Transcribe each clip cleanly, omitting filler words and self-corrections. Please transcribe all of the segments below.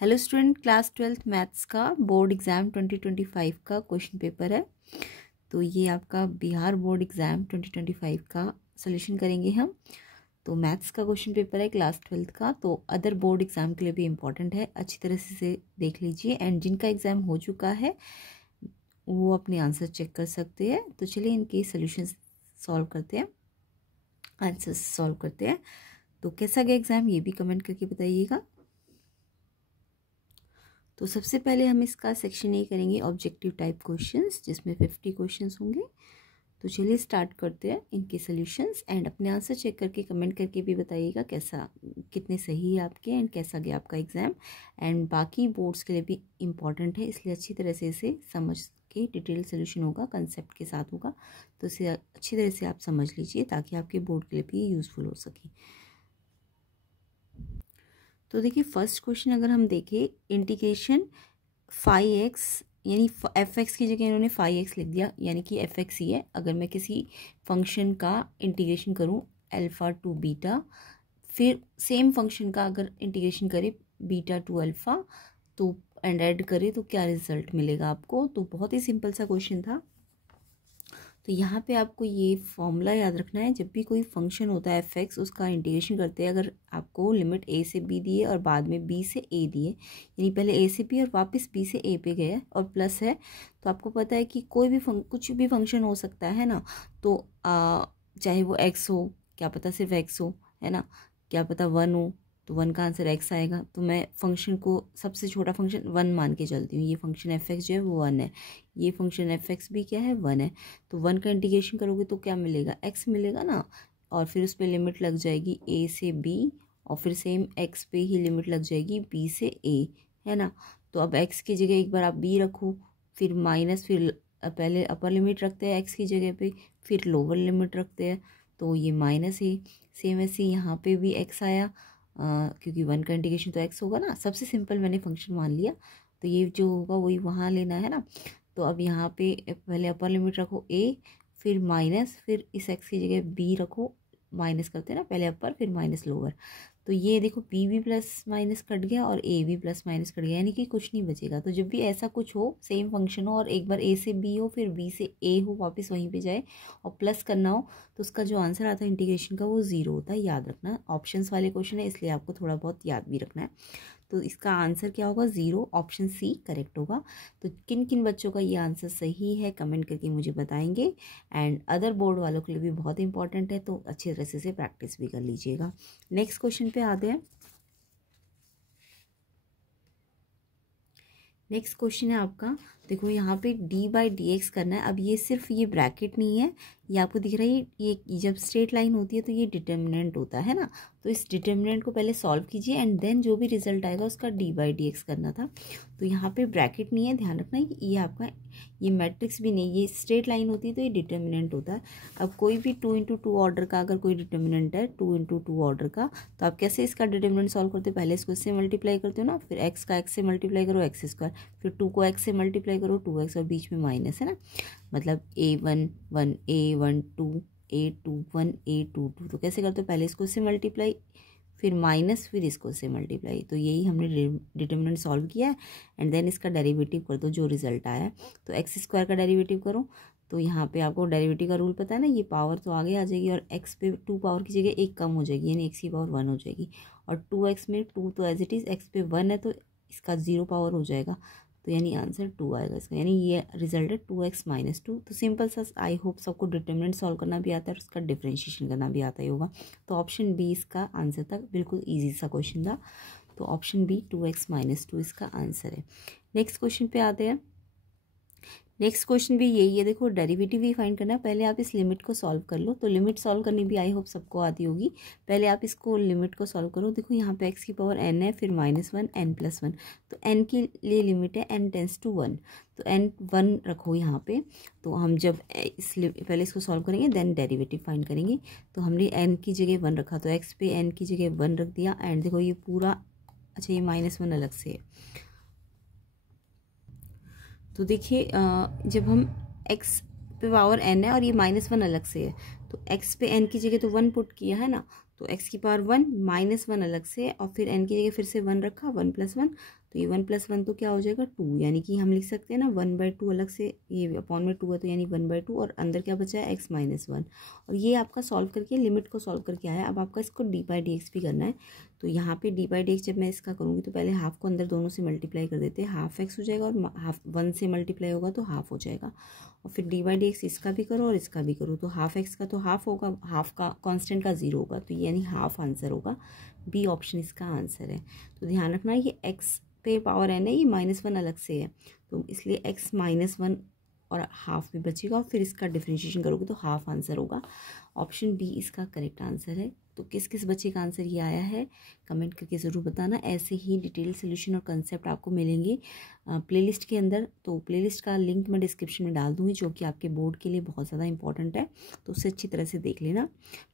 Hello student, class 12th maths का board exam 2025 का question paper है। तो ये आपका बिहार बोर्ड एग्ज़ाम 2025 का सोल्यूशन करेंगे हम। तो मैथ्स का क्वेश्चन पेपर है क्लास 12th का, तो अदर बोर्ड एग्ज़ाम के लिए भी इम्पॉर्टेंट है। अच्छी तरह से देख लीजिए एंड जिनका एग्ज़ाम हो चुका है वो अपने आंसर चेक कर सकते हैं। तो चलिए इनके सोल्यूशन सॉल्व करते हैं, आंसर्स सॉल्व करते हैं। तो कैसा गया एग्ज़ाम ये भी कमेंट करके बताइएगा। तो सबसे पहले हम इसका सेक्शन ए करेंगे, ऑब्जेक्टिव टाइप क्वेश्चंस, जिसमें 50 क्वेश्चंस होंगे। तो चलिए स्टार्ट करते हैं इनके सॉल्यूशंस एंड अपने आंसर चेक करके कमेंट करके भी बताइएगा कैसा, कितने सही है आपके एंड कैसा गया आपका एग्ज़ाम। एंड बाकी बोर्ड्स के लिए भी इम्पॉर्टेंट है, इसलिए अच्छी तरह से इसे समझ के डिटेल सोल्यूशन होगा, कंसेप्ट के साथ होगा। तो इसे अच्छी तरह से आप समझ लीजिए ताकि आपके बोर्ड के लिए भी यूज़फुल हो सके। तो देखिए फर्स्ट क्वेश्चन अगर हम देखें, इंटीग्रेशन 5x यानी fx की जगह इन्होंने 5x लिख दिया, यानी कि fx ही है। अगर मैं किसी फंक्शन का इंटीग्रेशन करूं अल्फ़ा टू बीटा, फिर सेम फंक्शन का अगर इंटीग्रेशन करें बीटा टू अल्फ़ा तो एंड ऐड करें तो क्या रिजल्ट मिलेगा आपको। तो बहुत ही सिंपल सा क्वेश्चन था। तो यहाँ पे आपको ये फॉर्मूला याद रखना है, जब भी कोई फंक्शन होता है fx उसका इंटीग्रेशन करते हैं, अगर आपको लिमिट a से b दी है और बाद में b से a दी है, यानी पहले a से b और वापस b से a पे गए और प्लस है, तो आपको पता है कि कोई भी कुछ भी फंक्शन हो सकता है ना। तो चाहे वो x हो, क्या पता सिर्फ x हो, है ना, क्या पता 1 हो, तो 1 का आंसर x आएगा। तो मैं फंक्शन को सबसे छोटा फंक्शन 1 मान के चलती हूँ। ये फंक्शन fx जो है वो 1 है, ये फंक्शन fx भी क्या है 1 है। तो 1 का इंटीग्रेशन करोगे तो क्या मिलेगा, x मिलेगा ना, और फिर उस पर लिमिट लग जाएगी a से b और फिर सेम x पे ही लिमिट लग जाएगी b से a, है ना। तो अब x की जगह एक बार आप b रखो, फिर माइनस, फिर पहले अपर लिमिट रखते हैं x की जगह पे, फिर लोअर लिमिट रखते हैं, तो ये माइनस है। सेम ऐसे यहाँ पे भी x आया, क्योंकि 1 का इंटीग्रेशन तो x होगा ना। सबसे सिंपल मैंने फंक्शन मान लिया, तो ये जो होगा वही वहाँ लेना है ना। तो अब यहाँ पे पहले अपर लिमिट रखो a, फिर माइनस, फिर इस x की जगह b रखो, माइनस करते हैं ना, पहले अपर फिर माइनस लोअर। तो ये देखो b भी प्लस माइनस कट गया और a भी प्लस माइनस कट गया, यानी कि कुछ नहीं बचेगा। तो जब भी ऐसा कुछ हो, सेम फंक्शन हो और एक बार a से b हो फिर b से a हो, वापस वहीं पे जाए और प्लस करना हो, तो उसका जो आंसर आता है इंटीग्रेशन का वो 0 होता है। याद रखना, ऑप्शंस वाले क्वेश्चन है इसलिए आपको थोड़ा बहुत याद भी रखना है। तो इसका आंसर क्या होगा 0, ऑप्शन सी करेक्ट होगा। तो किन किन बच्चों का ये आंसर सही है कमेंट करके मुझे बताएंगे। एंड अदर बोर्ड वालों के लिए भी बहुत इंपॉर्टेंट है, तो अच्छी तरह से प्रैक्टिस भी कर लीजिएगा। नेक्स्ट क्वेश्चन पे आते हैं। नेक्स्ट क्वेश्चन है आपका, देखो यहाँ पे d/dx करना है। अब ये सिर्फ ये ब्रैकेट नहीं है, ये आपको दिख रहा है, ये जब स्ट्रेट लाइन होती है तो ये डिटर्मिनेंट होता है ना। तो इस डिटर्मिनेंट को पहले सॉल्व कीजिए एंड देन जो भी रिजल्ट आएगा उसका d/dx करना था। तो यहाँ पे ब्रैकेट नहीं है, ध्यान रखना ये आपका, ये मैट्रिक्स भी नहीं, ये स्ट्रेट लाइन होती है तो ये डिटर्मिनेंट होता है। अब कोई भी 2 इंटू 2 ऑर्डर का अगर कोई डिटर्मिनेंट है 2 इंटू 2 ऑर्डर का, तो आप कैसे इसका डिटर्मिनेंट सॉल्व करते हो, पहले इसको इससे मल्टीप्लाई करते हो ना, फिर x का x से मल्टीप्लाई करो x स्क्वायर, फिर 2 को x से मल्टीप्लाई करो 2x और बीच में माइनस है ना, मतलब a1 1 a1 2 a2 1 a2 2। तो कैसे करते हो, पहले इसको इससे मल्टीप्लाई फिर माइनस फिर इसको से मल्टीप्लाई। तो यही हमने डिटर्मिनेंट सॉल्व किया है एंड देन इसका डेरिवेटिव कर दो जो रिजल्ट आया है। तो एक्स स्क्वायर का डेरिवेटिव करो, तो यहाँ पे आपको डेरिवेटिव का रूल पता है ना, ये पावर तो आगे आ जाएगी और एक्स पे 2 पावर की जगह 1 कम हो जाएगी, यानी एक्स की पावर 1 हो जाएगी। और 2x में 2 तो एज इट इज़, एक्स पे 1 है तो इसका 0 पावर हो जाएगा, तो यानी आंसर 2 आएगा इसका, यानी ये रिजल्ट है 2x - 2। तो सिंपल सा, आई होप सबको डिटर्मिनेंट सॉल्व करना भी आता है और उसका डिफरेंशिएशन करना भी आता ही होगा। तो ऑप्शन बी इसका आंसर था, बिल्कुल ईजी सा क्वेश्चन था। तो ऑप्शन बी 2x - 2 इसका आंसर है। नेक्स्ट क्वेश्चन पे आते हैं। नेक्स्ट क्वेश्चन भी यही है, देखो डेरिवेटिव भी फाइंड करना है। पहले आप इस लिमिट को सॉल्व कर लो, तो लिमिट सॉल्व करनी भी आई होप सबको आती होगी। पहले आप इसको लिमिट को सॉल्व करो, देखो यहाँ पे x की पावर n है, फिर -1 n+1, तो n के लिए लिमिट है n टेंस टू 1, तो n 1 रखो यहाँ पे। तो हम जब पहले इसको सॉल्व करेंगे देन डेरिवेटिव फाइंड करेंगे। तो हमने n की जगह 1 रखा, तो x पे n की जगह 1 रख दिया एंड देखो ये पूरा, अच्छा ये -1 अलग से है। तो देखिए जब हम x पे पावर n है और ये -1 अलग से है, तो x पे n की जगह तो 1 पुट किया है ना, तो x की पावर 1 -1 अलग से और फिर n की जगह फिर से 1 रखा, 1 + 1, तो ये 1 + 1 तो क्या हो जाएगा 2, यानी कि हम लिख सकते हैं ना 1/2 अलग से, ये अपॉन में 2 है तो यानी 1/2 और अंदर क्या बचा है x - 1। और ये आपका सॉल्व करके लिमिट को सॉल्व करके आया। अब आपका इसको d/dx भी करना है। तो यहाँ पे d/dx जब मैं इसका करूँगी तो पहले हाफ को अंदर दोनों से मल्टीप्लाई कर देते हैं, हाफ x हो जाएगा और हाफ 1 से मल्टीप्लाई होगा तो हाफ हो जाएगा। और फिर d/dx इसका भी करो और इसका भी करो, तो हाफ x का तो हाफ होगा, हाफ का कांस्टेंट का 0 होगा, तो यानी हाफ आंसर होगा। बी ऑप्शन इसका आंसर है। तो ध्यान रखना ये x पे पावर n है, ये -1 अलग से है, तो इसलिए x - 1 और हाफ भी बचेगा और फिर इसका डिफरेंशिएशन करोगे तो हाफ आंसर होगा। ऑप्शन बी इसका करेक्ट आंसर है। तो किस किस बच्चे का आंसर ये आया है कमेंट करके ज़रूर बताना। ऐसे ही डिटेल सोल्यूशन और कंसेप्ट आपको मिलेंगे प्लेलिस्ट के अंदर, तो प्लेलिस्ट का लिंक मैं डिस्क्रिप्शन में डाल दूँगी, जो कि आपके बोर्ड के लिए बहुत ज़्यादा इंपॉर्टेंट है, तो उससे अच्छी तरह से देख लेना,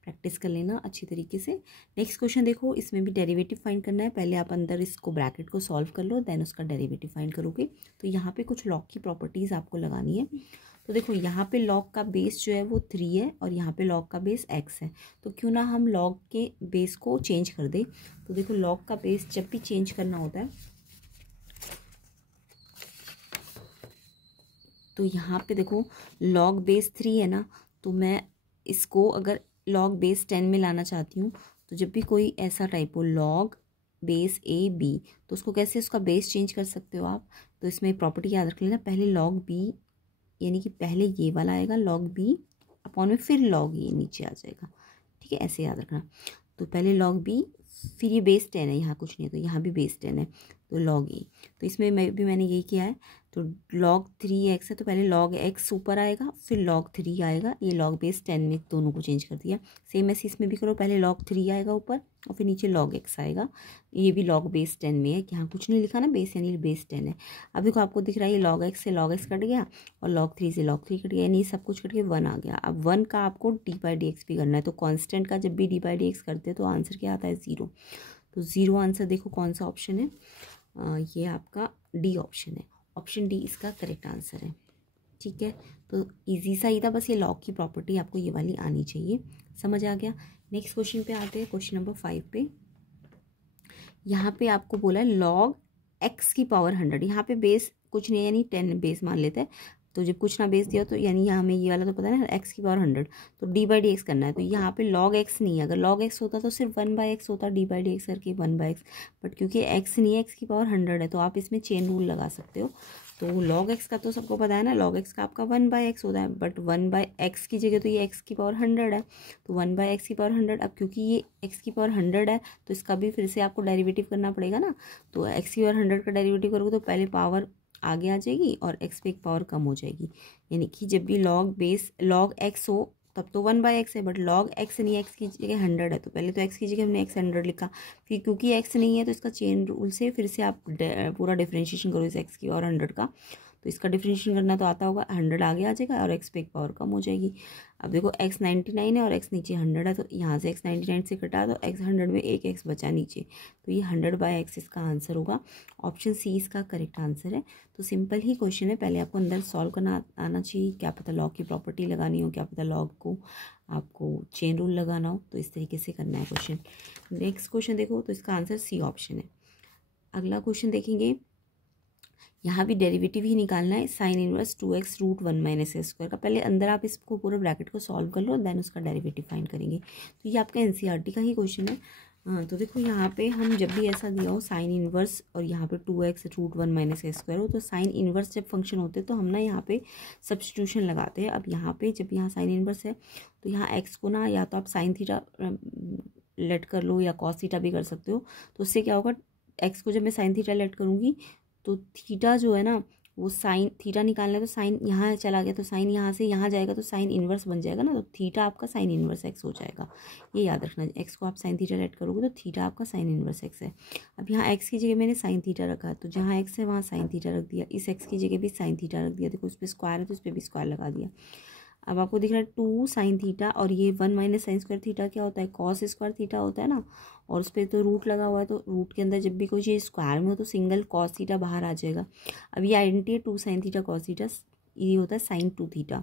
प्रैक्टिस कर लेना अच्छी तरीके से। नेक्स्ट क्वेश्चन देखो, इसमें भी डेरिवेटिव फाइंड करना है। पहले आप अंदर इसको ब्रैकेट को सॉल्व कर लो, देन उसका डेरिवेटिव फाइंड करोगे। तो यहाँ पे कुछ लॉग की प्रॉपर्टीज़ आपको लगानी है। तो देखो यहाँ पे लॉग का बेस जो है वो 3 है और यहाँ पे लॉग का बेस x है, तो क्यों ना हम लॉग के बेस को चेंज कर दे। तो देखो लॉग का बेस जब भी चेंज करना होता है तो यहाँ पे देखो लॉग बेस 3 है ना, तो मैं इसको अगर लॉग बेस 10 में लाना चाहती हूँ, तो जब भी कोई ऐसा टाइप हो लॉग बेस a b, तो उसको कैसे उसका बेस चेंज कर सकते हो आप। तो इसमें प्रॉपर्टी याद रख लेना, पहले लॉग b यानी कि पहले ये वाला आएगा लॉग बी अपॉन में, फिर लॉग ये नीचे आ जाएगा, ठीक है, ऐसे याद रखना। तो पहले लॉग बी, फिर ये बेस 10 है, यहाँ कुछ नहीं है तो यहाँ भी बेस 10 है, तो लॉग ए। तो इसमें मैंने यही किया है। तो लॉग 3x है तो पहले लॉग x ऊपर आएगा फिर लॉग 3 आएगा, ये लॉग बेस 10 में दोनों को चेंज कर दिया। सेम ऐसे इसमें भी करो, पहले लॉग 3 आएगा ऊपर और फिर नीचे लॉग x आएगा, ये भी लॉग बेस 10 में है, यहाँ कुछ नहीं लिखा ना, बेस यानी बेस 10 है। अब देखो आपको दिख रहा है ये लॉग x से लॉग x कट गया और लॉग 3 से लॉग 3 कट गया, यानी सब कुछ कट के 1 आ गया। अब 1 का आपको d/dx भी करना है, तो कॉन्स्टेंट का जब भी d/dx करते हैं तो आंसर क्या आता है 0। तो 0 आंसर देखो कौन सा ऑप्शन है, ये आपका डी ऑप्शन है। ऑप्शन डी इसका करेक्ट आंसर है, ठीक है। तो इजी सा ही था, बस ये लॉग की प्रॉपर्टी आपको ये वाली आनी चाहिए, समझ आ गया। नेक्स्ट क्वेश्चन पे आते हैं, क्वेश्चन नंबर 5 पे। यहाँ पे आपको बोला है लॉग x की पावर 100, यहाँ पे बेस कुछ नहीं है यानी 10 बेस मान लेते हैं, तो जब कुछ ना बेस दिया तो यानी यहाँ हमें ये वाला तो पता है ना x की पावर 100, तो d/dx करना है। तो यहाँ पे log x नहीं है, अगर log x होता तो सिर्फ 1/x होता, d/dx करके 1/x, बट क्योंकि x नहीं है, x की पावर 100 है, तो आप इसमें चेन रूल लगा सकते हो। तो log x का तो सबको पता है ना, log x का आपका 1/x होता है, बट 1/x की जगह तो ये x की पावर 100 है, तो 1/x की पावर 100। अब क्योंकि ये x की पावर 100 है तो इसका भी फिर से आपको डेरिवेटिव करना पड़ेगा ना, तो x की पावर 100 का डेरिवेटिव करोगे तो पहले पावर आगे आ जाएगी और x पे एक पावर कम हो जाएगी, यानी कि जब भी लॉग बेस लॉग x हो तब तो 1/x है, बट लॉग x नहीं है, x की जगह 100 है, तो पहले तो x की जगह हमने x 100 लिखा, फिर क्योंकि x नहीं है तो इसका चेन रूल से फिर से आप पूरा डिफरेंशिएशन करो इस x की और 100 का, तो इसका डिफरेंशिएशन करना तो आता होगा, 100 आगे आ जाएगा और x पे एक पावर कम हो जाएगी। अब देखो x 99 है और x नीचे 100 है, तो यहाँ से x 99 से कटा तो x 100 में एक x बचा नीचे, तो ये 100/x इसका आंसर होगा। ऑप्शन सी इसका करेक्ट आंसर है। तो सिंपल ही क्वेश्चन है, पहले आपको अंदर सॉल्व करना आना चाहिए, क्या पता लॉग की प्रॉपर्टी लगानी हो, क्या पता लॉग को आपको चेन रूल लगाना हो, तो इस तरीके से करना है क्वेश्चन। नेक्स्ट क्वेश्चन देखो, तो इसका आंसर सी ऑप्शन है। अगला क्वेश्चन देखेंगे, यहाँ भी डेरिवेटिव ही निकालना है, साइन इनवर्स 2x √1 - x² का। पहले अंदर आप इसको पूरे ब्रैकेट को सॉल्व कर लो, देन उसका डेरिवेटिव फाइंड करेंगे। तो ये आपका एनसीईआरटी का ही क्वेश्चन है। हाँ, तो देखो यहाँ पे हम जब भी ऐसा दिया हो साइन इनवर्स और यहाँ पे 2x √1 - x² हो, तो साइन इनवर्स जब फंक्शन होते हैं तो हम ना यहाँ पे सब्स्टिट्यूशन लगाते हैं। अब यहाँ पे जब यहाँ साइन इनवर्स है तो यहाँ x को ना या तो आप साइन थीटा लेट कर लो या कॉस थीटा भी कर सकते हो। तो उससे क्या होगा, x को जब मैं साइन थीटा लेट करूँगी तो थीटा जो है ना वो साइन थीटा निकालना है, तो साइन यहाँ चला गया तो साइन यहाँ से यहाँ जाएगा तो साइन इन्वर्स बन जाएगा ना, तो थीटा आपका साइन इन्वर्स x हो जाएगा। ये याद रखना, x को आप साइन थीटा लेट करोगे तो थीटा आपका साइन इन्वर्स x है। अब यहाँ x की जगह मैंने साइन थीटा रखा है, तो जहाँ x है वहाँ साइन थीटा रख दिया, इस x की जगह भी साइन थीटा रख दिया। देखो इस पर स्क्वायर है तो इस पर भी स्क्वायर लगा दिया। अब आपको दिख रहा है 2 साइन थीटा और ये 1 - साइन स्क्वायर थीटा क्या होता है, कॉस स्क्वायर थीटा होता है ना, और उस पर तो रूट लगा हुआ है, तो रूट के अंदर जब भी कोई चीज़ स्क्वायर में हो तो सिंगल कॉस थीटा बाहर आ जाएगा। अब ये आइडेंटिटी है 2 साइन थीटा कॉस थीटा, ये होता है साइन 2 थीटा।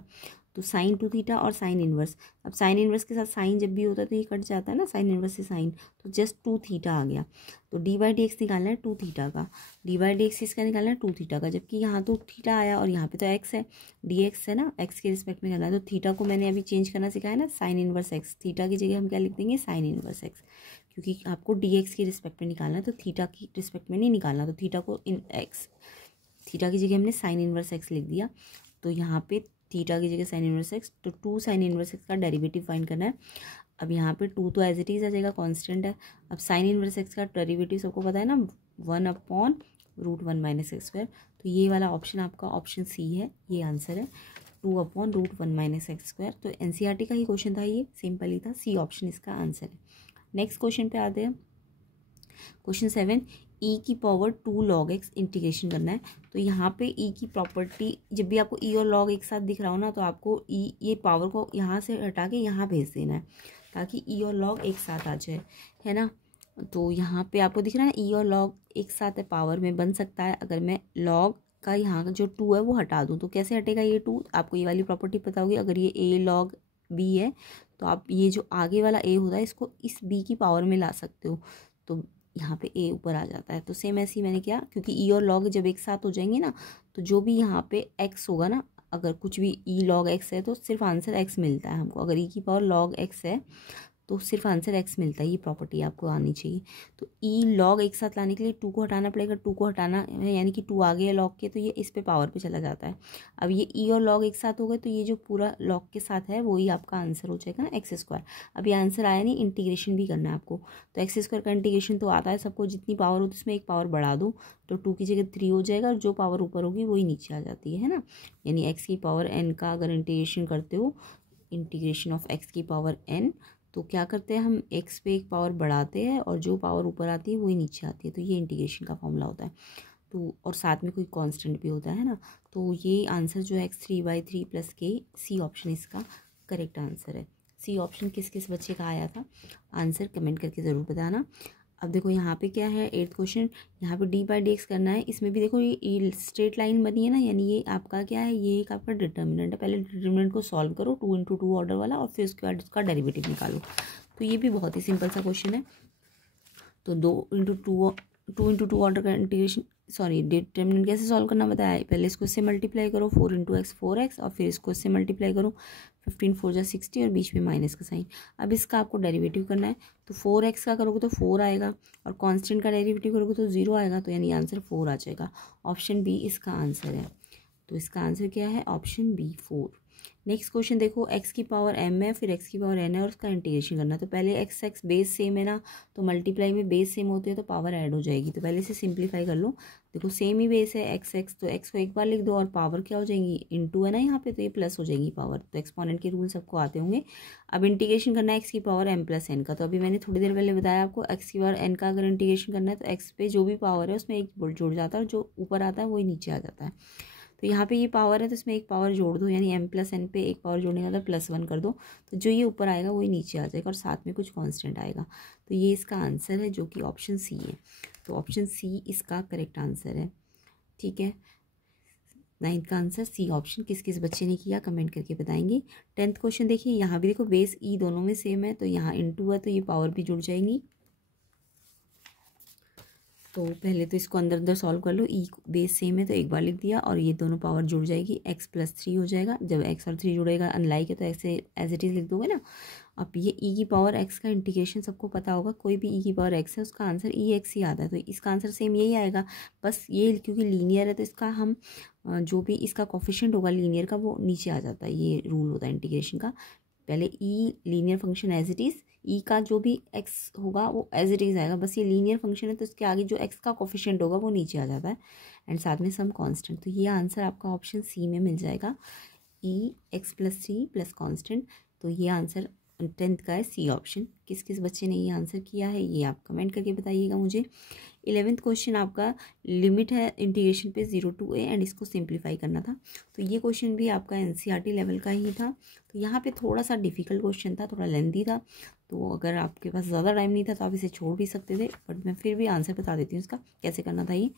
तो साइन 2 थीटा और साइन इनवर्स। अब साइन इनवर्स के साथ साइन जब भी होता है तो ये कट जाता है ना, साइन इनवर्स से साइन, तो जस्ट 2 थीटा आ गया। तो डी बाई डी एक्स निकालना है 2 थीटा का, डी बाई डी एक्स इसका निकालना है 2 थीटा का, जबकि यहाँ तो थीटा आया और यहाँ पे तो एक्स है, डी एक्स है ना, एक्स के रिस्पेक्ट में करना है। तो थीटा को मैंने अभी चेंज करना सिखाया ना, साइन इनवर्स एक्स, थीटा की जगह हम क्या लिख देंगे, साइन इनवर्स एक्स, क्योंकि आपको डी एक्स की रिस्पेक्ट में निकालना है, तो थीटा की रिस्पेक्ट में नहीं निकालना। तो थीटा को इन एक्स, थीटा की जगह हमने साइन इनवर्स एक्स लिख दिया, तो यहाँ पे थीटा की जगह साइन इनवर्स एक्स, तो 2 साइन इनवर्स एक्स का डेरिवेटिव फाइंड करना है। अब यहाँ पे 2 तो एज इट इज़ आ जाएगा, कांस्टेंट है। अब साइन इनवर्स एक्स का डेरिवेटिव सबको पता है ना, 1/√1 माइनस एक्स स्क्वायर, तो ये वाला ऑप्शन आपका ऑप्शन सी है, ये आंसर है 2/√1 माइनस एक्स स्क्वायर। तो एनसीईआरटी का ही क्वेश्चन था, ये सिंपल ही था, सी ऑप्शन इसका आंसर है। नेक्स्ट क्वेश्चन पे आते हैं, क्वेश्चन 7, ई की पावर 2 log x इंटीग्रेशन करना है। तो यहाँ पे ई की प्रॉपर्टी, जब भी आपको ई और लॉग एक साथ दिख रहा हो ना, तो आपको ई, ये पावर को यहाँ से हटा के यहाँ भेज देना है, ताकि ई और लॉग एक साथ आ जाए, है ना। तो यहाँ पे आपको दिख रहा है ना, ई और लॉग एक साथ है, पावर में बन सकता है। अगर मैं लॉग का यहाँ जो 2 है वो हटा दूँ तो कैसे हटेगा ये 2, आपको ये वाली प्रॉपर्टी पता होगी। अगर ये ए लॉग बी है तो आप ये जो आगे वाला ए होता है इसको इस बी की पावर में ला सकते हो, तो यहाँ पे ए ऊपर आ जाता है। तो सेम ऐसे ही मैंने किया, क्योंकि ई और लॉग जब एक साथ हो जाएंगे ना, तो जो भी यहाँ पे एक्स होगा ना, अगर कुछ भी ई लॉग एक्स है तो सिर्फ आंसर एक्स मिलता है हमको। अगर ई की पावर लॉग एक्स है तो सिर्फ आंसर एक्स मिलता है, ये प्रॉपर्टी आपको आनी चाहिए। तो ई लॉग एक साथ लाने के लिए 2 को हटाना पड़ेगा, 2 को हटाना यानी कि 2 आ गया लॉग के, तो ये इस पे पावर पे चला जाता है। अब ये ई और लॉग एक साथ हो गए, तो ये जो पूरा लॉग के साथ है वही आपका आंसर हो जाएगा ना, एक्स स्क्वायर। अब ये आंसर आया नहीं, इंटीग्रेशन भी करना है आपको, तो एक्स स्क्वायर का इंटीग्रेशन तो आता है सबको, जितनी पावर होती है उसमें एक पावर बढ़ा दो, तो 2 की जगह 3 हो जाएगा, और जो पावर ऊपर होगी वही नीचे आ जाती है ना। यानी एक्स की पावर एन का अगर इंटीग्रेशन करते हो, इंटीग्रेशन ऑफ एक्स की पावर एन, तो क्या करते हैं हम, एक्स पे एक पावर बढ़ाते हैं और जो पावर ऊपर आती है वही नीचे आती है, तो ये इंटीग्रेशन का फॉर्मूला होता है। तो और साथ में कोई कांस्टेंट भी होता है ना, तो ये आंसर जो है x3/3 + k, सी ऑप्शन इसका करेक्ट आंसर है। सी ऑप्शन किस किस बच्चे का आया था, आंसर कमेंट करके ज़रूर बताना। अब देखो यहाँ पे क्या है, 8th क्वेश्चन, यहाँ पे डी बाई डी एक्स करना है। इसमें भी देखो ये स्ट्रेट लाइन बनी है ना, यानी ये आपका क्या है, ये एक आपका डिटर्मिनेंट है। पहले डिटर्मिनेंट को सॉल्व करो 2 × 2 ऑर्डर वाला, और फिर उसके बाद उसका डेरिवेटिव निकालो। तो ये भी बहुत ही सिंपल सा क्वेश्चन है। तो 2 × 2 ऑर्डर का इंटीग्रेशन, सॉरी डिटर्मिनेंट कैसे सॉल्व करना बताया है, पहले इसको इससे मल्टीप्लाई करो 4 × x 4x, और फिर इसको इससे मल्टीप्लाई करो 15 4 × 60, और बीच में माइनस का साइन। अब इसका आपको डेरिवेटिव करना है, तो 4x का करोगे तो 4 आएगा, और कांस्टेंट का डेरिवेटिव करोगे तो 0 आएगा, तो यानी आंसर 4 आ जाएगा। ऑप्शन बी इसका आंसर है। तो इसका आंसर क्या है, ऑप्शन बी 4। नेक्स्ट क्वेश्चन देखो, x की पावर m है, फिर x की पावर n है, और उसका इंटीग्रेशन करना है। तो पहले x बेस सेम है ना, तो मल्टीप्लाई में बेस सेम होते हैं तो पावर ऐड हो जाएगी, तो पहले से सिंप्लीफाई कर लो। देखो सेम ही बेस है x, तो x को एक बार लिख दो, और पावर क्या हो जाएगी, इनटू है ना यहाँ पे, तो ये प्लस हो जाएगी पावर। तो एक्सपोनेंट के रूल सबको आते होंगे। अब इंटीग्रेशन करना है x की पावर m + n का, तो अभी मैंने थोड़ी देर पहले बताया आपको, x की पावर n का अगर इंटीग्रेशन करना है तो x पे जो भी पावर है उसमें एक जुड़ जाता है, और जो ऊपर आता है वही नीचे आ जाता है। तो यहाँ पे ये पावर है तो इसमें एक पावर जोड़ दो, यानी m + n पे एक पावर जोड़ने का मतलब +1 कर दो, तो जो ये ऊपर आएगा वही नीचे आ जाएगा, और साथ में कुछ कांस्टेंट आएगा। तो ये इसका आंसर है, जो कि ऑप्शन सी है। तो ऑप्शन सी इसका करेक्ट आंसर है, ठीक है। 9th का आंसर सी ऑप्शन। किस किस बच्चे ने किया कमेंट करके बताएंगे। 10th क्वेश्चन देखिए, यहाँ भी देखो बेस ई दोनों में सेम है, तो यहाँ इनटू है तो ये पावर भी जुड़ जाएंगी। तो पहले तो इसको अंदर अंदर सॉल्व कर लो, ई बेस सेम है तो एक बार लिख दिया, और ये दोनों पावर जुड़ जाएगी, x + 3 हो जाएगा। जब x और 3 जुड़ेगा अनलाइक है तो ऐसे एज इट इज़ लिख दोगे ना। अब ये e की पावर x का इंटीग्रेशन सबको पता होगा, कोई भी e की पावर x है उसका आंसर ex ही आता है, तो इसका आंसर सेम यही आएगा। बस ये क्योंकि लीनियर है तो इसका हम जो भी इसका कोफिशिएंट होगा लीनियर का वो नीचे आ जाता है, ये रूल होता है इंटीग्रेशन का। पहले e linear function as it is, e का जो भी एक्स होगा वो एज इट इज़ आएगा, बस ये लीनियर फंक्शन है तो इसके आगे जो एक्स का कोफिशिएंट होगा वो नीचे आ जाता है, एंड साथ में सम कांस्टेंट। तो ये आंसर आपका ऑप्शन सी में मिल जाएगा, ई x + 3 + कांस्टेंट। तो ये आंसर 10th का है, सी ऑप्शन। किस किस बच्चे ने ये आंसर किया है ये आप कमेंट करके बताइएगा मुझे। 11th क्वेश्चन आपका लिमिट है इंटीग्रेशन पे 0 to a एंड इसको सिंप्लीफाई करना था। तो ये क्वेश्चन भी आपका एनसीईआरटी लेवल का ही था। तो यहाँ पे थोड़ा सा डिफिकल्ट क्वेश्चन था, थोड़ा लेंथी था, तो अगर आपके पास ज़्यादा टाइम नहीं था तो आप इसे छोड़ भी सकते थे, बट मैं फिर भी आंसर बता देती हूँ इसका कैसे करना था ये।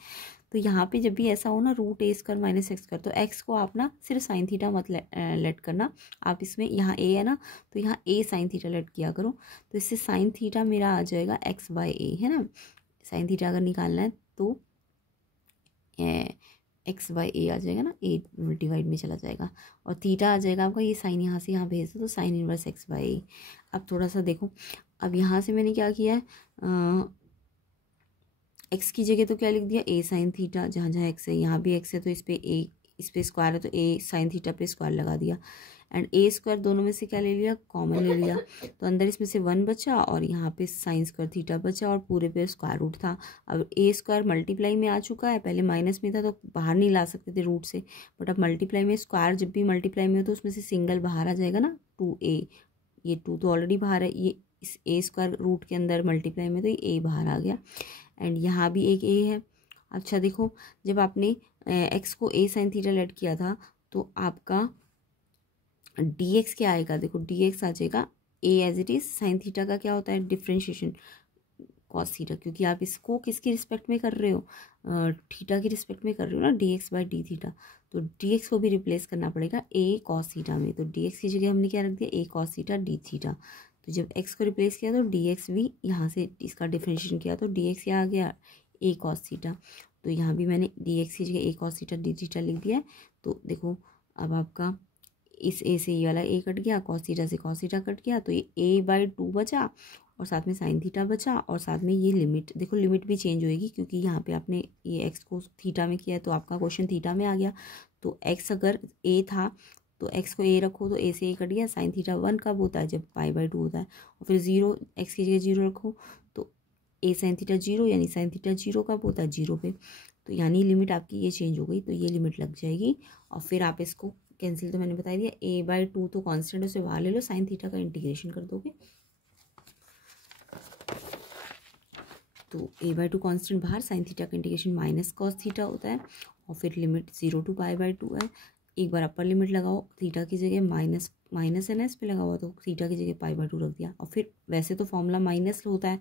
तो यहाँ पे जब भी ऐसा हो ना रूट ए स्क्वायर माइनस एक्स स्क्वायर, तो एक्स को आप ना सिर्फ साइन थीटा मत लेट करना आप, इसमें यहाँ ए है ना तो यहाँ ए साइन थीटा लेट किया करो। तो इससे साइन थीटा मेरा आ जाएगा एक्स बाय ए, है ना। साइन थीटा अगर निकालना है तो एक्स बाई ए आ जाएगा ना, ए डिवाइड में चला जाएगा और थीटा आ जाएगा आपका, ये साइन यहाँ से यहाँ भेज दो तो साइन इनवर्स एक्स बाई ए। अब थोड़ा सा देखो, अब यहाँ से मैंने क्या किया है, एक्स की जगह तो क्या लिख दिया ए साइन थीटा, जहाँ जहाँ एक्स है यहाँ भी एक्स है तो इस पे स्क्वायर है तो ए साइन थीटा पे स्क्वायर लगा दिया एंड ए स्क्वायर दोनों में से क्या ले लिया, कॉमन ले लिया। तो अंदर इसमें से 1 बचा और यहाँ पे साइन स्क्वायर थीटा बचा और पूरे पे स्क्वायर रूट था। अब ए स्क्वायर मल्टीप्लाई में आ चुका है, पहले माइनस में था तो बाहर नहीं ला सकते थे रूट से, बट अब मल्टीप्लाई में स्क्वायर जब भी मल्टीप्लाई में हो तो उसमें से सिंगल बाहर आ जाएगा ना 2a, ये 2 तो ऑलरेडी बाहर है, ये इस ए स्क्वायर रूट के अंदर मल्टीप्लाई में तो ये a बाहर आ गया एंड यहाँ भी एक a है। अच्छा देखो, जब आपने एक्स को a साइन थीटा लेट किया था तो आपका dx क्या आएगा, देखो dx आ जाएगा a as it is sine theta का क्या होता है डिफ्रेंशिएशन कॉस थीटा, क्योंकि आप इसको किसकी रिस्पेक्ट में कर रहे हो, थीटा की रिस्पेक्ट में कर रहे हो ना, dx बाई डी थीटा। तो dx को भी रिप्लेस करना पड़ेगा a कॉस थीटा में, तो dx की जगह हमने क्या रख दिया a cos theta D theta. तो जब x को रिप्लेस किया तो dx भी यहाँ से इसका डिफ्रेंशिएशन किया तो dx क्या आ गया a कॉस थीटा। तो यहाँ भी मैंने dx की जगह a cos theta D theta लिख दिया है। तो देखो अब आपका इस ए से ये वाला ए कट गया, कॉस थीटा से कॉस थीटा कट गया, तो ये ए बाई 2 बचा और साथ में साइन थीटा बचा और साथ में ये लिमिट, देखो लिमिट भी चेंज होएगी क्योंकि यहाँ पे आपने ये एक्स को थीटा में किया है तो आपका क्वेश्चन थीटा में आ गया। तो एक्स अगर ए था तो एक्स को ए रखो तो ए से ए कट गया, साइन थीटा 1 कब होता है, जब पाई बाई 2 होता है, और फिर 0 एक्स की जगह 0 रखो तो ए साइन थीटा 0, यानी साइन थीटा 0 कब होता है 0 पे। तो यानी लिमिट आपकी ये चेंज हो गई, तो ये लिमिट लग जाएगी और फिर आप इसको कैंसिल तो मैंने बता दिया, a बाई 2 तो कांस्टेंट उसे बाहर ले लो, साइन थीटा का इंटीग्रेशन कर दोगे तो a बाई 2 कांस्टेंट बाहर, साइन थीटा का इंटीग्रेशन माइनस कॉस थीटा होता है और फिर लिमिट 0 to पाई बाई 2 है। एक बार अपर लिमिट लगाओ, थीटा की जगह माइनस है ना इस पे लगा हुआ, तो थीटा की जगह पाई बाई 2 रख दिया और फिर वैसे तो फॉर्मूला माइनस होता है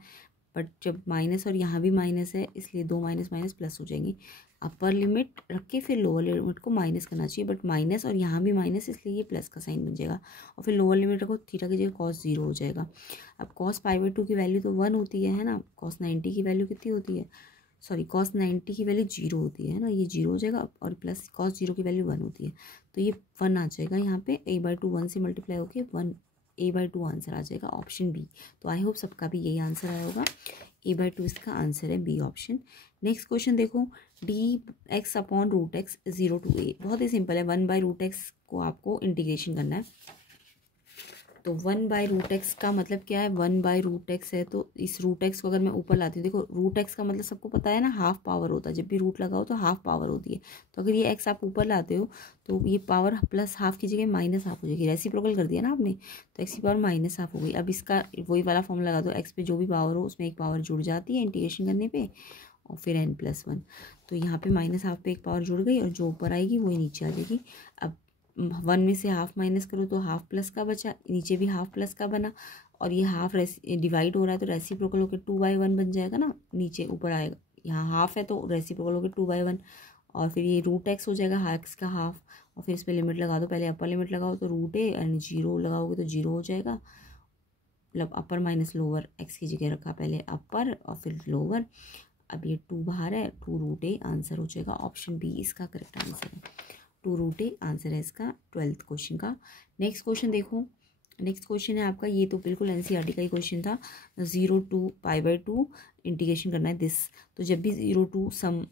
बट जब माइनस और यहाँ भी माइनस है इसलिए 2 माइनस माइनस प्लस हो जाएंगे। अपर लिमिट रख के फिर लोअर लिमिट को माइनस करना चाहिए, बट माइनस और यहाँ भी माइनस इसलिए ये प्लस का साइन बन जाएगा और फिर लोअर लिमिट रखो, थीटा की जगह कॉस 0 हो जाएगा। अब कॉस पाई बाई 2 की वैल्यू तो 1 होती है ना, कॉस 90 की वैल्यू कितनी होती है, सॉरी कॉस 90 की वैल्यू 0 होती है ना, ये 0 हो जाएगा और प्लस कॉस 0 की वैल्यू 1 होती है तो ये 1 आ जाएगा यहाँ पे, a बाई 2 1 से मल्टीप्लाई होके 1 a बाई 2 आंसर आ जाएगा ऑप्शन बी। तो आई होप सबका भी यही आंसर आया होगा, a बाई 2 इसका आंसर है बी ऑप्शन। नेक्स्ट क्वेश्चन देखो, d x upon root x 0 to a, बहुत ही सिंपल है, 1 बाई रूट एक्स को आपको इंटीग्रेशन करना है। तो 1 बाई रूट एक्स का मतलब क्या है, 1 बाई रूट एक्स है तो इस रूट एक्स को अगर मैं ऊपर लाती हूँ, देखो रूट एक्स का मतलब सबको पता है ना हाफ पावर होता है, जब भी रूट लगाओ तो हाफ पावर होती है, तो अगर ये एक्स आप ऊपर लाते हो तो ये पावर प्लस हाफ की जगह माइनस हाफ हो जाएगी, रेसिप्रोकल कर दिया ना आपने, तो एक्स की पावर माइनस हाफ हो गई। अब इसका वही वाला फॉर्मूला लगा दो, एक्स पे जो भी पावर हो उसमें एक पावर जुड़ जाती है इंटीग्रेशन करने पे और फिर n+1, तो यहाँ पे माइनस हाफ पे एक पावर जुड़ गई और जो ऊपर आएगी वही नीचे आ जाएगी। अब 1 में से हाफ माइनस करो तो हाफ प्लस का बचा, नीचे भी हाफ प्लस का बना और ये हाफ डिवाइड हो रहा है तो रेसिप्रोकल होकर 2/1 बन जाएगा ना, नीचे ऊपर आएगा, यहाँ हाफ है तो रेसिप्रोकल होकर 2/1 और फिर ये रूट एक्स हो जाएगा एक्स का हाफ और फिर इस पर लिमिट लगा दो, पहले अपर लिमिट लगाओ तो रूट ए एंड 0 लगाओगे तो 0 हो जाएगा, मतलब अपर माइनस लोअर, एक्स की जगह रखा पहले अपर और फिर लोअर। अब ये 2 बाहर है, 2 रूट ए आंसर हो जाएगा, ऑप्शन बी इसका करेक्ट आंसर है, 2 रूट ए आंसर है इसका 12th क्वेश्चन का। नेक्स्ट क्वेश्चन देखो, नेक्स्ट क्वेश्चन है आपका, ये तो बिल्कुल एनसीईआरटी का ही क्वेश्चन था, 0 to पाई बाई 2 इंटीग्रेशन करना है दिस। तो जब भी 0 to सम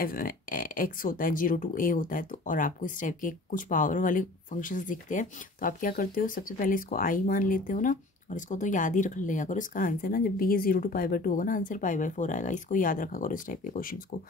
एक्स होता है 0 to a होता है तो और आपको इस टाइप के कुछ पावर वाले फंक्शंस दिखते हैं तो आप क्या करते हो, सबसे पहले इसको आई मान लेते हो ना, और इसको तो याद ही रख लिया करो इसका आंसर ना, जब भी ये 0 to पाई बाई 2 होगा ना आंसर पाई बाई 4 आएगा, इसको याद रखा करो इस टाइप के क्वेश्चंस को।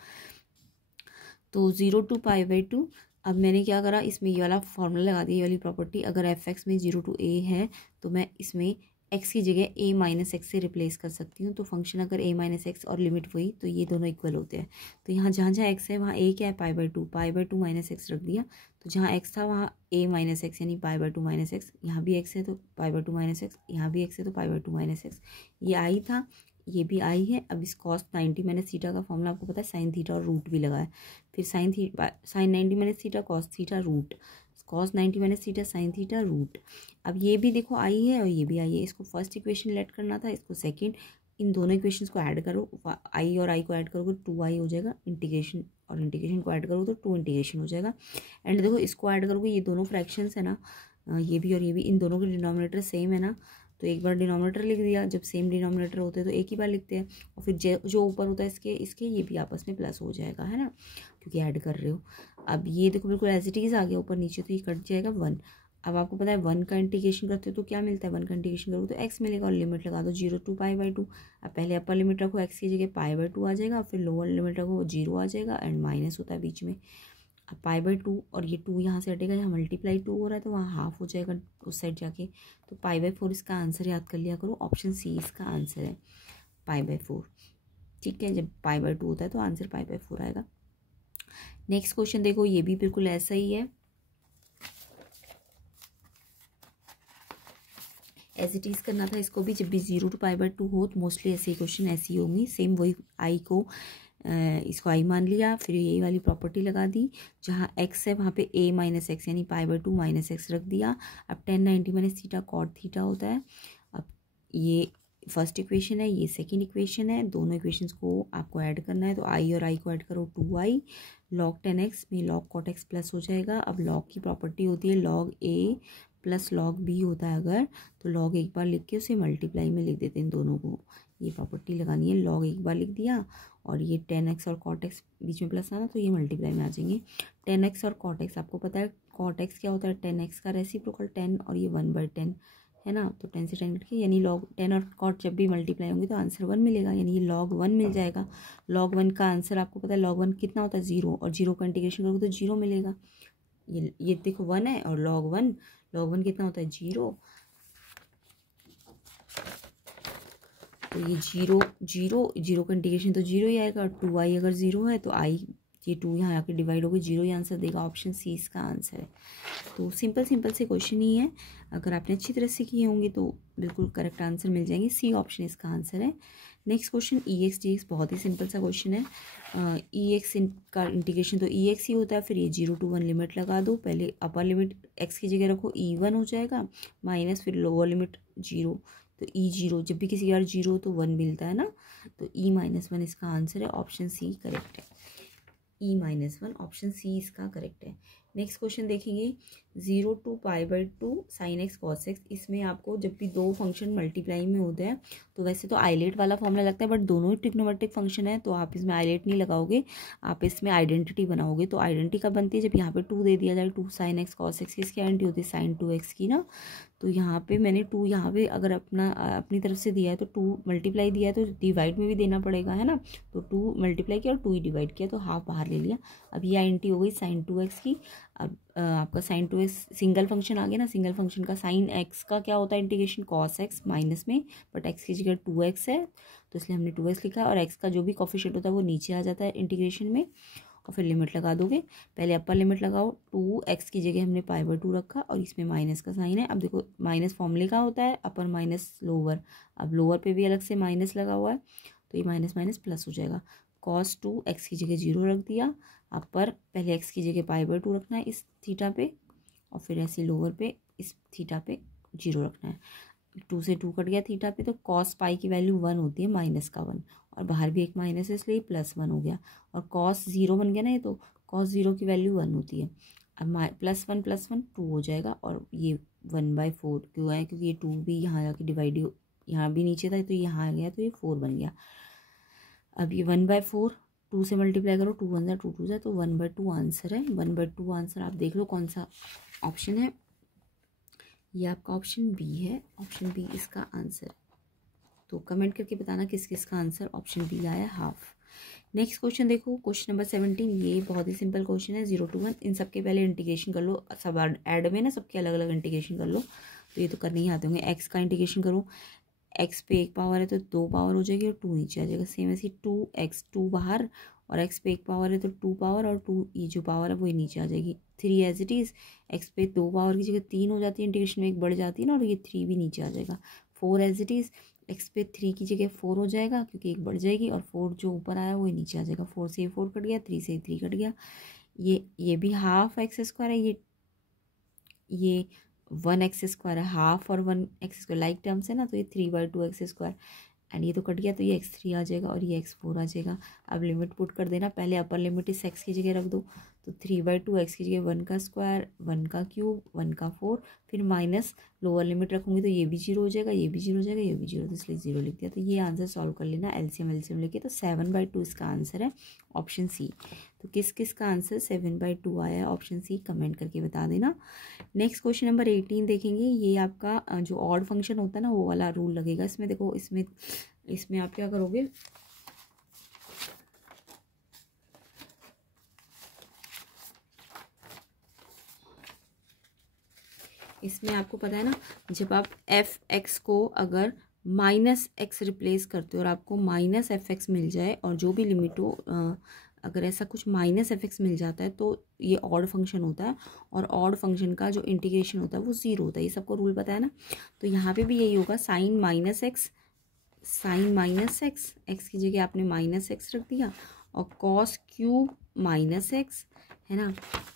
तो 0 to पाई बाई 2, अब मैंने क्या करा, इसमें ये वाला फॉर्मूला लगा दिया, ये वाली प्रॉपर्टी, अगर एफ एक्स में 0 to a है तो मैं इसमें एक्स की जगह a माइनस एक्स से रिप्लेस कर सकती हूँ। तो फंक्शन अगर a माइनस एक्स और लिमिट वही, तो ये दोनों इक्वल होते हैं। तो यहाँ जहाँ जहाँ x है वहाँ a क्या है, पाई बाई टू माइनस एक्स रख दिया। तो जहाँ x था वहाँ a माइनस एक्स यानी पाई बाई टू माइनस एक्स, यहाँ भी x है तो पाई बाई टू माइनस एक्स, यहाँ भी x है तो पाई बाई टू माइनस एक्स। ये i था, ये भी i है। अब इस कॉस 90 माइनस थीटा का फॉर्मूला आपको पता है, साइन थीटा और रूट भी लगा है। फिर sine 90 minus theta cos theta root, cos 90 minus theta sine theta root. अब ये भी देखो आई है और ये भी आई है। इसको फर्स्ट इक्वेशन लेट करना था, इसको सेकंड। इन दोनों इक्वेशंस को ऐड करो, आई और आई को ऐड करोगे 2i हो जाएगा इंटीग्रेशन, और इंटीग्रेशन को ऐड करोगे तो 2 इंटीग्रेशन हो जाएगा। एंड देखो इसको ऐड करोगे, ये दोनों फ्रैक्शंस है ना, ये भी और ये भी, इन दोनों के डिनोमिनेटर सेम है ना, तो एक बार डिनोमिनेटर लिख दिया। जब सेम डिनोमिनेटर होते हैं तो एक ही बार लिखते हैं, और फिर जो ऊपर होता है इसके ये भी आपस में प्लस हो जाएगा, है ना, क्योंकि ऐड कर रहे हो। अब ये देखो बिल्कुल एज इट इज आ गया ऊपर नीचे, तो ये कट जाएगा 1। अब आपको पता है 1 का इंटीग्रेशन करते हो तो क्या मिलता है, 1 का इंटीग्रेशन करोगे तो x मिलेगा, और लिमिट लगा दो 0 टू पाई बाई टू। अब पहले अपर लिमिट रखो x की जगह पाई बाई टू आ जाएगा, फिर लोअर लिमिट रखो 0 आ जाएगा, एंड माइनस होता है बीच में। अब पाई बाई टू और ये 2 यहाँ से हटेगा, यहाँ मल्टीप्लाई 2 हो रहा है तो वहाँ हाफ हो जाएगा उस साइड जाके। तो पाई बाई 4 इसका आंसर याद कर लिया करो, ऑप्शन सी इसका आंसर है पाई बाई 4। ठीक है, जब पाई बाई 2 होता है तो आंसर पाई बाई 4 आएगा। नेक्स्ट क्वेश्चन देखो, ये भी बिल्कुल ऐसा ही है, एज इट इज करना था इसको भी। जब भी 0 टू पाई बाई 2 हो तो मोस्टली ऐसे ही क्वेश्चन ऐसी होंगी, सेम वही। आई को इसको आई मान लिया, फिर यही वाली प्रॉपर्टी लगा दी, जहाँ x है वहाँ पे a माइनस एक्स यानी पाई बाई टू माइनस एक्स रख दिया। अब 1090 माइनस थीटा कॉट थीटा होता है। अब ये फर्स्ट इक्वेशन है, ये सेकंड इक्वेशन है, दोनों इक्वेशंस को आपको ऐड करना है। तो i और i को ऐड करो 2i, log 10x में log cot x प्लस हो जाएगा। अब log की प्रॉपर्टी होती है log a plus log b होता है अगर, तो log एक बार लिख के उसे मल्टीप्लाई में लिख देते हैं दोनों को। ये प्रॉपर्टी लगानी है, log एक बार लिख दिया, और ये 10x और cot x बीच में प्लस आना तो ये मल्टीप्लाई में आ जाएंगे। 10x और cot x आपको पता है, cot x क्या होता है, 10x का रेसिप्रोकल 10, और ये 1/10 है ना, तो 10 से 10 कट के, यानी log 10 और cot जब भी मल्टीप्लाई होंगे तो आंसर 1 मिलेगा, यानी ये log 1 मिल जाएगा। log 1 का आंसर आपको पता है, log 1 कितना होता है 0, और 0 का इंटीग्रेशन करोगे तो 0 मिलेगा। ये देखो 1 है, और log 1 कितना होता है 0, तो ये 0 का इंटीग्रेशन तो 0 ही आएगा। 2i अगर 0 है तो i, ये 2 यहाँ आके डिवाइड होकर 0 ही आंसर देगा, ऑप्शन सी इसका आंसर है। तो सिंपल से क्वेश्चन ही है, अगर आपने अच्छी तरह से किए होंगे तो बिल्कुल करेक्ट आंसर मिल जाएंगे, सी ऑप्शन इसका आंसर है। नेक्स्ट क्वेश्चन EX DX, बहुत ही सिंपल सा क्वेश्चन है। EX का इंटीग्रेशन तो EX ही होता है, फिर ये 0 to 1 लिमिट लगा दो। पहले अपर लिमिट x की जगह रखो, E1 हो जाएगा, माइनस फिर लोअर लिमिट 0, तो E0, जब भी किसी बार 0 तो 1 मिलता है ना, तो E-1 इसका आंसर है, ऑप्शन सी करेक्ट है। E-1 ऑप्शन सी इसका करेक्ट है। नेक्स्ट क्वेश्चन देखेंगे, 0 to pi by two sine x cos x. इसमें आपको जब भी दो फंक्शन मल्टीप्लाई में होते हैं तो वैसे तो आइलेट वाला फॉर्मूला लगता है, बट दोनों ही ट्रिग्नोमेट्रिक फंक्शन है तो आप इसमें आइलेट नहीं लगाओगे, आप इसमें आइडेंटिटी बनाओगे। तो आइडेंटिटी कब बनती है, जब यहाँ पे 2 दे दिया जाए, 2 साइन एक्स कॉस एक्स की, इसकी आइडेंटिटी होती है साइन 2x की ना। तो यहाँ पे मैंने 2 यहाँ पे अगर अपनी तरफ से दिया है तो 2 मल्टीप्लाई दिया है तो डिवाइड में भी देना पड़ेगा, है ना। तो 2 मल्टीप्लाई किया और 2 ही डिवाइड किया, तो हाफ बाहर ले लिया। अब ये आइडेंटिटी हो गई साइन 2x की। अब आपका साइन 2x सिंगल फंक्शन आ गया ना, सिंगल फंक्शन का साइन x का क्या होता है इंटीग्रेशन, कॉस x माइनस में, बट x की जगह 2x है तो इसलिए हमने 2x लिखा है, और x का जो भी कोफिशिएंट होता है वो नीचे आ जाता है इंटीग्रेशन में, और फिर लिमिट लगा दोगे। पहले अपर लिमिट लगाओ, 2x की जगह हमने पाई बाई 2 रखा, और इसमें माइनस का साइन है। अब देखो माइनस फॉर्मूले का होता है, अपर माइनस लोअर, अब लोअर पे भी अलग से माइनस लगा हुआ है तो ये माइनस माइनस प्लस हो जाएगा। cos 2 x की जगह 0 रख दिया, अपर पहले x की जगह पाई बाई 2 रखना है इस थीटा पे, और फिर ऐसे लोअर पे इस थीटा पे 0 रखना है। 2 से 2 कट गया थीटा पे, तो cos पाई की वैल्यू 1 होती है, माइनस का 1, और बाहर भी एक माइनस है इसलिए +1 हो गया, और cos 0 बन गया ना ये, तो cos 0 की वैल्यू 1 होती है। अब +1 2 हो जाएगा, और ये 1/4 क्यों है, क्योंकि ये 2 भी यहाँ जाके डिवाइड, यहाँ भी नीचे था तो यहाँ आ गया तो ये 4 बन गया। अब ये 1/4 2 से मल्टीप्लाई करो, 2 1 2 2 तो 1/2 आंसर है। 1/2 आंसर आप देख लो कौन सा ऑप्शन है, ये आपका ऑप्शन बी है, ऑप्शन बी इसका आंसर। तो कमेंट करके बताना किस किस का आंसर ऑप्शन बी आया, हाफ। नेक्स्ट क्वेश्चन देखो, क्वेश्चन नंबर 17, ये बहुत ही सिंपल क्वेश्चन है, 0 to 1। इन सबके पहले इंटीग्रेशन कर लो, सब ऐड में ना सबके अलग अलग इंटीग्रेशन कर लो। तो ये तो करने ही आते होंगे। एक्स का इंटीग्रेशन करूँ, एक्स पे एक पावर है तो 2 पावर हो जाएगी और 2 नीचे आ जाएगा। सेम ऐसे 2x, 2 बाहर, और x पे एक पावर है तो 2 पावर और 2 ये जो पावर है वो नीचे आ जाएगी। 3 एज इट इज़, एक्स पे 2 पावर की जगह 3 हो जाती है, इंटीग्रेशन में एक बढ़ जाती है ना, और ये 3 भी नीचे आ जाएगा। 4 एज इट इज़, एक्स पे 3 की जगह 4 हो जाएगा क्योंकि एक बढ़ जाएगी, और 4 जो ऊपर आया वो नीचे आ जाएगा। 4 से 4 कट गया, 3 से 3 कट गया। ये भी हाफ एक्स स्क्वायर है, ये 1x² है, हाफ और 1x² लाइक टर्म्स है ना, तो ये 3/2x², एंड ये तो कट गया तो ये x3 आ जाएगा और ये x4 आ जाएगा। अब लिमिट पुट कर देना, पहले अपर लिमिट इस x की जगह रख दो, तो 3/2x की जगह 1 का स्क्वायर, 1 का क्यूब, 1 का 4, फिर माइनस लोअर लिमिट रखूँगी तो ये भी 0 हो जाएगा, ये भी 0 हो जाएगा, ये भी 0, तो इसलिए 0 लिख दिया। तो ये आंसर सॉल्व कर लेना एलसीएम लेके, तो 7/2 इसका आंसर है, ऑप्शन सी। तो किस किस का आंसर 7/2 आया है ऑप्शन सी, कमेंट करके बता देना। नेक्स्ट क्वेश्चन नंबर 18 देखेंगे। ये आपका जो ऑड फंक्शन होता है ना, वो वाला रूल लगेगा इसमें। देखो इसमें आप क्या करोगे, इसमें आपको पता है ना, जब आप f(x) को अगर -x रिप्लेस करते हो और आपको -f(x) मिल जाए, और जो भी लिमिट हो अगर ऐसा कुछ -f(x) मिल जाता है तो ये ऑड फंक्शन होता है, और ऑड फंक्शन का जो इंटीग्रेशन होता है वो 0 होता है। ये सबको रूल पता है ना। तो यहाँ पे भी यही होगा, साइन माइनस एक्स, एक्स की जगह आपने -x रख दिया, और कॉस क्यूब -x है ना।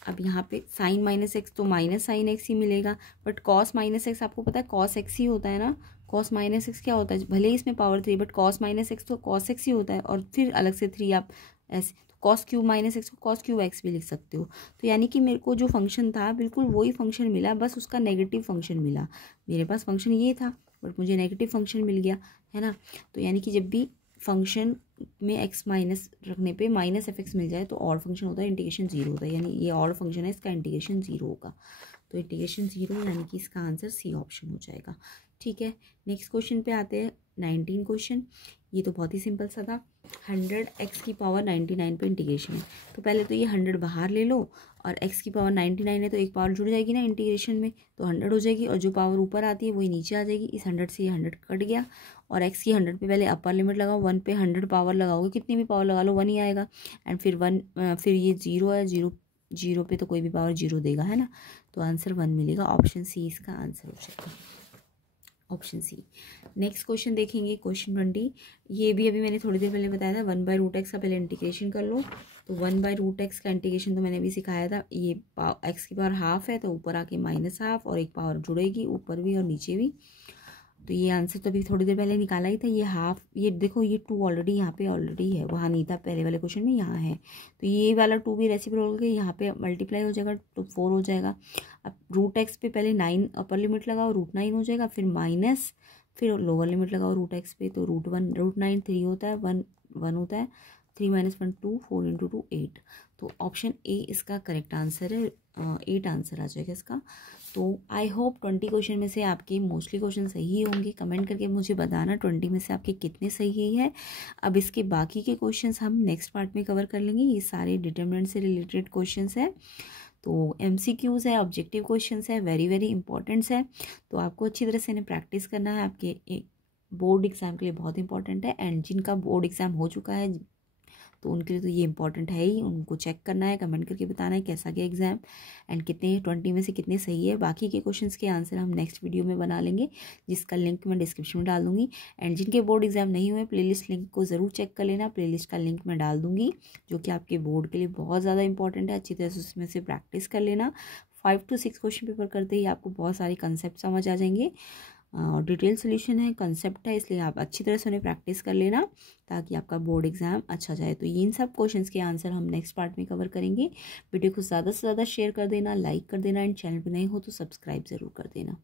अब यहाँ पे साइन -x तो माइनस साइन एक्स ही मिलेगा, बट कॉस -x आपको पता है कॉस x ही होता है ना। कॉस -x क्या होता है, भले ही इसमें पावर 3, बट कॉस -x तो कॉस x ही होता है, और फिर अलग से 3 आप ऐसे, तो कॉस क्यूब -x को कॉस क्यूब x भी लिख सकते हो। तो यानी कि मेरे को जो फंक्शन था बिल्कुल वही फंक्शन मिला, बस उसका नेगेटिव फंक्शन मिला। मेरे पास फंक्शन ये था बट मुझे नेगेटिव फंक्शन मिल गया, है ना। तो यानी कि जब भी फंक्शन में x माइनस रखने पे -f(x) मिल जाए तो ऑड फंक्शन होता है, इंटीग्रेशन 0 होता है, यानी ये ऑड फंक्शन है, इसका इंटीग्रेशन 0 होगा। तो इंटीग्रेशन 0 यानी कि इसका आंसर सी ऑप्शन हो जाएगा। ठीक है, नेक्स्ट क्वेश्चन पे आते हैं, 19 क्वेश्चन। ये तो बहुत ही सिंपल सा था, 100x⁻99 पे इंटीग्रेशन है। तो पहले तो ये 100 बाहर ले लो, और x⁻99 है तो एक पावर जुड़ जाएगी ना इंटीग्रेशन में, तो 100 हो जाएगी, और जो पावर ऊपर आती है वही नीचे आ जाएगी। इस 100 से ये 100 कट गया, और x की 100 पे पहले अपर लिमिट लगाओ, 1 पे 100 पावर लगाओगे, कितनी भी पावर लगा लो 1 ही आएगा, एंड फिर 1 फिर ये 0 है, 0 पे तो कोई भी पावर 0 देगा, है ना। तो आंसर 1 मिलेगा, ऑप्शन सी इसका आंसर हो जाएगा, ऑप्शन सी। नेक्स्ट क्वेश्चन देखेंगे, क्वेश्चन 20। ये भी अभी मैंने थोड़ी देर पहले बताया था, 1/√x का पहले इंटीग्रेशन कर लो। तो 1/√x का इंटीग्रेशन तो मैंने अभी सिखाया था, ये x की पावर हाफ है तो ऊपर आके -1/2, और एक पावर जुड़ेगी ऊपर भी और नीचे भी। तो ये आंसर तो अभी थोड़ी देर पहले निकाला ही था, ये हाफ, ये देखो ये 2 ऑलरेडी यहाँ पे ऑलरेडी है, वहाँ नहीं था पहले वाले क्वेश्चन में, यहाँ है। तो ये वाला 2 भी रेसिप्रोकल होकर यहाँ पे मल्टीप्लाई हो जाएगा तो 4 हो जाएगा। अब √x पे पहले 9 अपर लिमिट लगाओ, √9 हो जाएगा, फिर माइनस, फिर लोअर लिमिट लगाओ √x पे, तो √1 √9 3 होता है, 1 होता है, 3 - 1 2, 4 × 2 8। तो ऑप्शन ए इसका करेक्ट आंसर है, 8 आंसर आ जाएगा इसका। तो आई होप 20 क्वेश्चन में से आपके मोस्टली क्वेश्चन सही होंगे। कमेंट करके मुझे बताना 20 में से आपके कितने सही है। अब इसके बाकी के क्वेश्चंस हम नेक्स्ट पार्ट में कवर कर लेंगे। ये सारे डिटरमिनेंट से रिलेटेड क्वेश्चंस है, तो MCQs है, ऑब्जेक्टिव क्वेश्चंस है, वेरी वेरी इंपॉर्टेंट्स है। तो आपको अच्छी तरह से इन्हें प्रैक्टिस करना है, आपके बोर्ड एग्ज़ाम के लिए बहुत इंपॉर्टेंट है। एंड जिनका बोर्ड एग्ज़ाम हो चुका है तो उनके लिए तो ये इंपॉर्टेंट है ही, उनको चेक करना है, कमेंट करके बताना है कैसा गया एग्ज़ाम, एंड कितने 20 में से कितने सही है। बाकी के क्वेश्चंस के आंसर हम नेक्स्ट वीडियो में बना लेंगे, जिसका लिंक मैं डिस्क्रिप्शन में डाल दूंगी। एंड जिनके बोर्ड एग्जाम नहीं हुए, प्लेलिस्ट लिंक को ज़रूर चेक कर लेना, प्लेलिस्ट का लिंक मैं डाल दूंगी, जो कि आपके बोर्ड के लिए बहुत ज़्यादा इंपॉर्टेंट है। अच्छी तरह से उसमें से प्रैक्टिस कर लेना। 5 to 6 क्वेश्चन पेपर करते ही आपको बहुत सारे कंसेप्ट समझ आ जाएंगे, और डिटेल सोल्यूशन है, कंसेप्ट है, इसलिए आप अच्छी तरह से उन्हें प्रैक्टिस कर लेना ताकि आपका बोर्ड एग्जाम अच्छा जाए। तो इन सब क्वेश्चंस के आंसर हम नेक्स्ट पार्ट में कवर करेंगे। वीडियो को ज़्यादा से ज़्यादा शेयर कर देना, लाइक कर देना, एंड चैनल पर नए हो तो सब्सक्राइब ज़रूर कर देना।